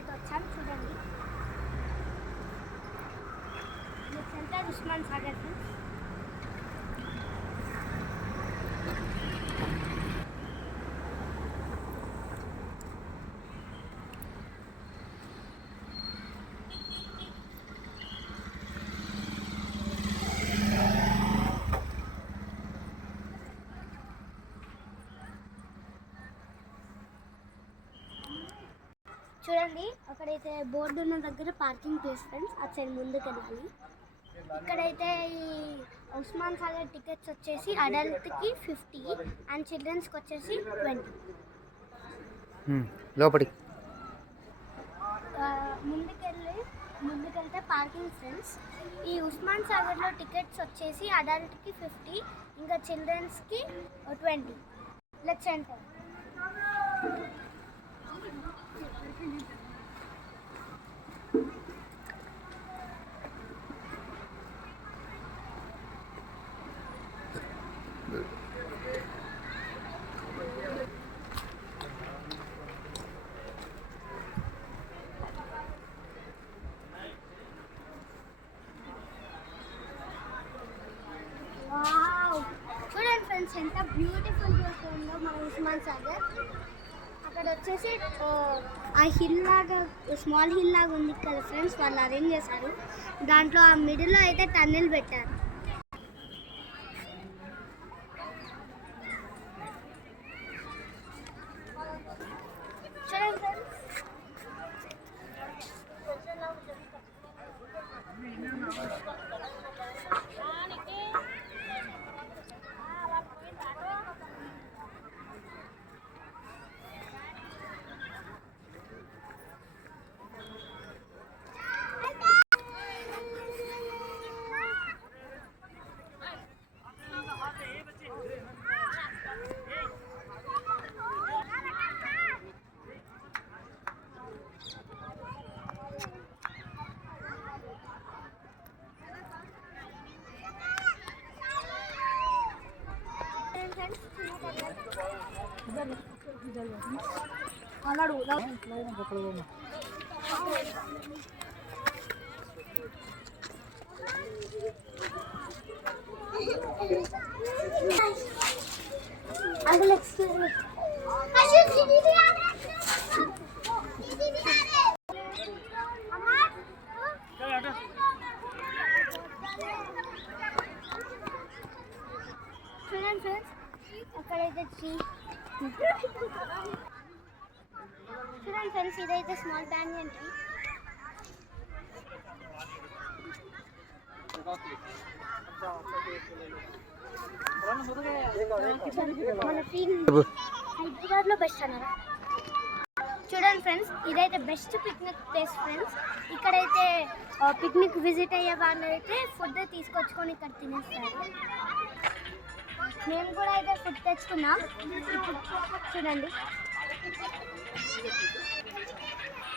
అయితే వచ్చాం చూడండి. Centre Osman Sagar friends. చూడండి అక్కడైతే బోర్డు ఉన్న దగ్గర పార్కింగ్ ప్లేస్ ఫ్రెండ్స్. అటు సైడ్ ముందుకు వెళ్ళాలి. ఇక్కడైతే ఈ ఉస్మాన్ సాగర్ టికెట్స్ వచ్చేసి అడల్ట్కి 50 అండ్ చిల్డ్రన్స్కి వచ్చేసి 20. లోపలికి ముందుకెళ్తే పార్కింగ్ ఫ్రెండ్స్. ఈ ఉస్మాన్ సాగర్లో టికెట్స్ వచ్చేసి అడల్ట్కి 50 ఇంకా చిల్డ్రన్స్కి 20. Let's enter. చూడండి ఫ్రెండ్స్ ఎంత బ్యూటిఫుల్గా ఉందో మన ఉస్మాన్ సాగర్. అక్కడ వచ్చేసి ఆ హిల్ లాగా స్మాల్ హిల్ లాగా ఉంది కదా ఫ్రెండ్స్, వాళ్ళు అరేంజ్ చేశారు. దాంట్లో ఆ మిడిల్లో అయితే టన్నెల్ పెట్టారు. చూడండి friends Uncle, excuse me. Friends, అక్కడైతే చూడండి ఫ్రెండ్స్, ఇదైతే స్మాల్ బ్యానియన్ ట్రీ. మన హైదరాబాద్లో బెస్ట్ అన్నారా. చూడండి ఫ్రెండ్స్, ఇదైతే బెస్ట్ పిక్నిక్ ప్లేస్ ఫ్రెండ్స్. ఇక్కడైతే పిక్నిక్ విజిట్ అయ్యే వాళ్ళు అయితే ఫుడ్ తీసుకొచ్చుకొని ఇక్కడ తినేస్తారు. మేము కూడా అయితే ఫుడ్ తెచ్చుకున్నాం. చూడండి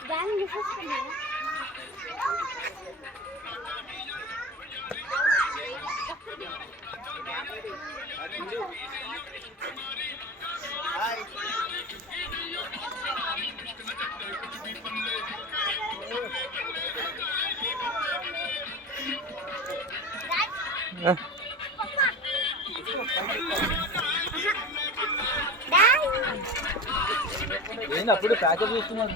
గ్యాంగ్ తీసేసుకున్నాం. అప్పుడు ప్యాకేజ్ చేస్తున్నారు.